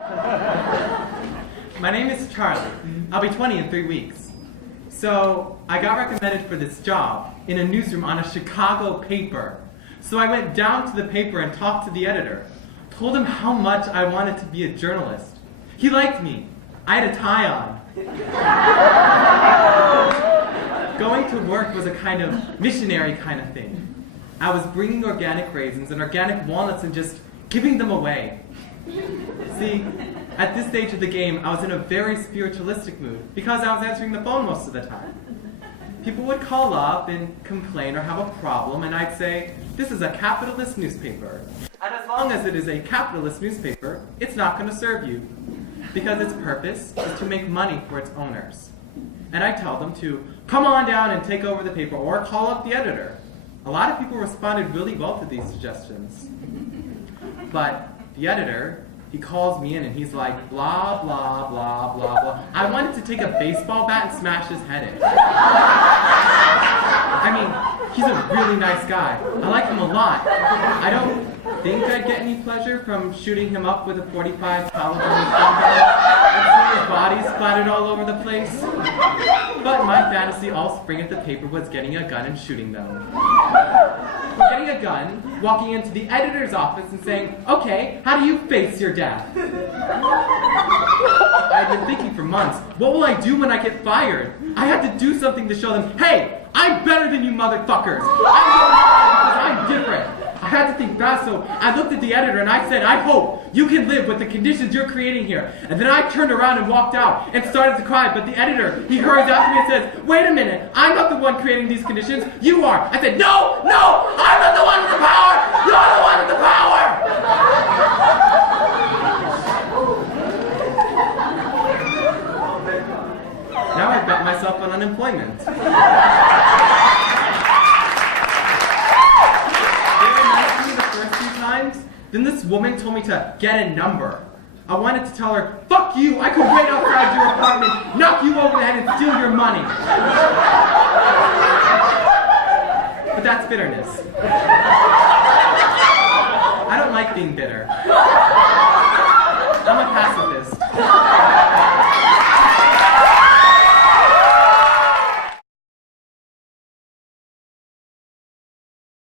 My name is Charlie. I'll be 20 in 3 weeks. So, I got recommended for this job in a newsroom on a Chicago paper. So I went down to the paper and talked to the editor. Told him how much I wanted to be a journalist. He liked me. I had a tie on. Going to work was a kind of missionary kind of thing. I was bringing organic raisins and organic walnuts and just giving them away. See, at this stage of the game, I was in a very spiritualistic mood because I was answering the phone most of the time. People would call up and complain or have a problem, and I'd say, this is a capitalist newspaper. And as long as it is a capitalist newspaper, it's not going to serve you, because its purpose is to make money for its owners. And I tell them to come on down and take over the paper or call up the editor. A lot of people responded really well to these suggestions. But the editor, he calls me in and he's like, blah, blah, blah, blah, blah. I wanted to take a baseball bat and smash his head in. I mean, he's a really nice guy. I like him a lot. I don't think I'd get any pleasure from shooting him up with a .45 caliber and seeing his body splattered all over the place. But my fantasy all spring at the paper was getting a gun and shooting them. Getting a gun, walking into the editor's office and saying, okay, how do you face your death? I had been thinking for months, what will I do when I get fired? I had to do something to show them, hey, I'm better than you motherfuckers. I'm different. I had to think fast, so I looked at the editor and I said, I hope you can live with the conditions you're creating here. And then I turned around and walked out and started to cry, but the editor, he hurries after me and says, wait a minute, I'm not the one creating these conditions, you are. I said, no, I'm not the one with the power, you're the one with the power! Now I bet myself on unemployment. Then this woman told me to get a number. I wanted to tell her, fuck you, I could wait outside your apartment, knock you over the head and steal your money. But that's bitterness. I don't like being bitter.